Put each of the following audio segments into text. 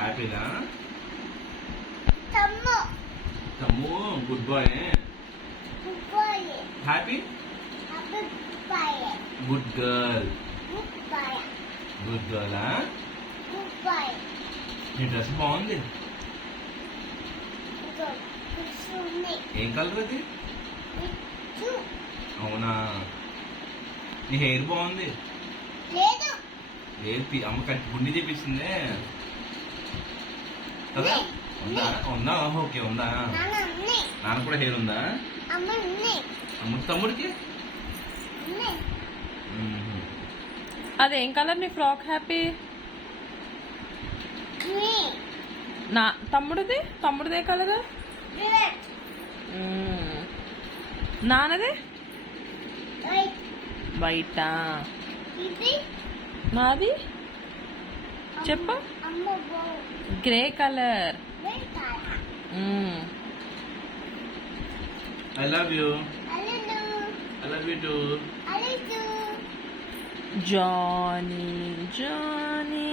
హ్యాపీనా? తమ్ము తమ్ము good boy. Bye happy happy boy good girl. Good boy good girl. Good boy. నీ dress బాగుంది. కూర్చుని ఏం కలర్ అది? చూ అవునా? నీ హెయిర్ బాగుంది. లేదు లేదు అమ్మ కట్టి గుండి చేపిస్తుందే కదా. ఉందా? ఉందా? ఓకే ఉందా? నాన్న ఉంది నాన్న కూడా హెయిర్ ఉందా? అమ్మ ఉంది అమ్మ తమ్ముడికి ఉంది. అదేం కలర్ నీ ఫ్రాక్ హ్యాపీ? గ్రీన్ నా తమ్ముడిదే కలర్? రెడ్ నాన్నదే వైట్. వైటా? ఇది నాది చెప్పు. అమ్మ బో grey colour. Red colour. I love you. Hello I love you too. Hello Johny Johny.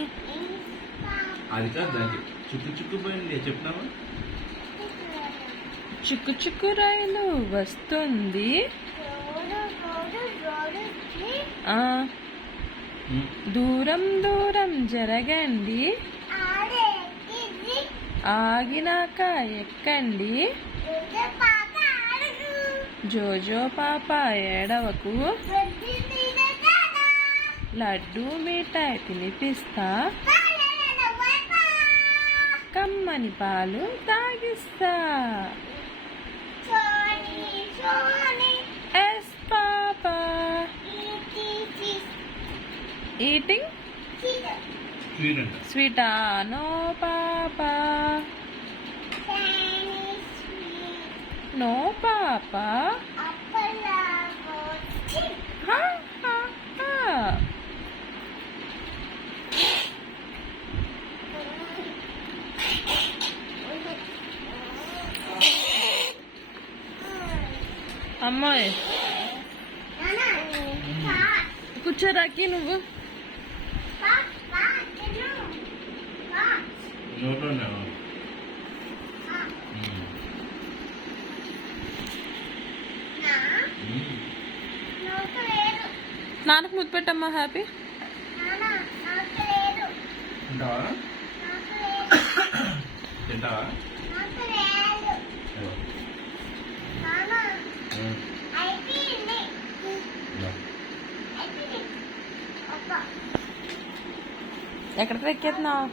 అది కాదు దానికి చుక్కు చుక్కు పోయింది చెప్తున్నావా? చిక్కు చిక్కు రైలు వస్తుంది. ఆ దూరం దూరం జరగండి, ఆగినాక ఎక్కండి. జోజో పాప ఏడవకు, లడ్డు మిఠాయి తినిపిస్తా, కమ్మని పాలు తాగిస్తా. Yes papa. ఈటింగ్ స్వీట్ అంట. స్వీటా? No papa, no papa. హా, హా, హా. అమ్మాయి కూర్చోరాకి నువ్వు. నోట్లో నాన్నకు ముద్దు పెట్టమ్మా హ్యాపీ. తింటావా? తింటావా? ఎక్కడికి ఎక్కేస్తున్నావు?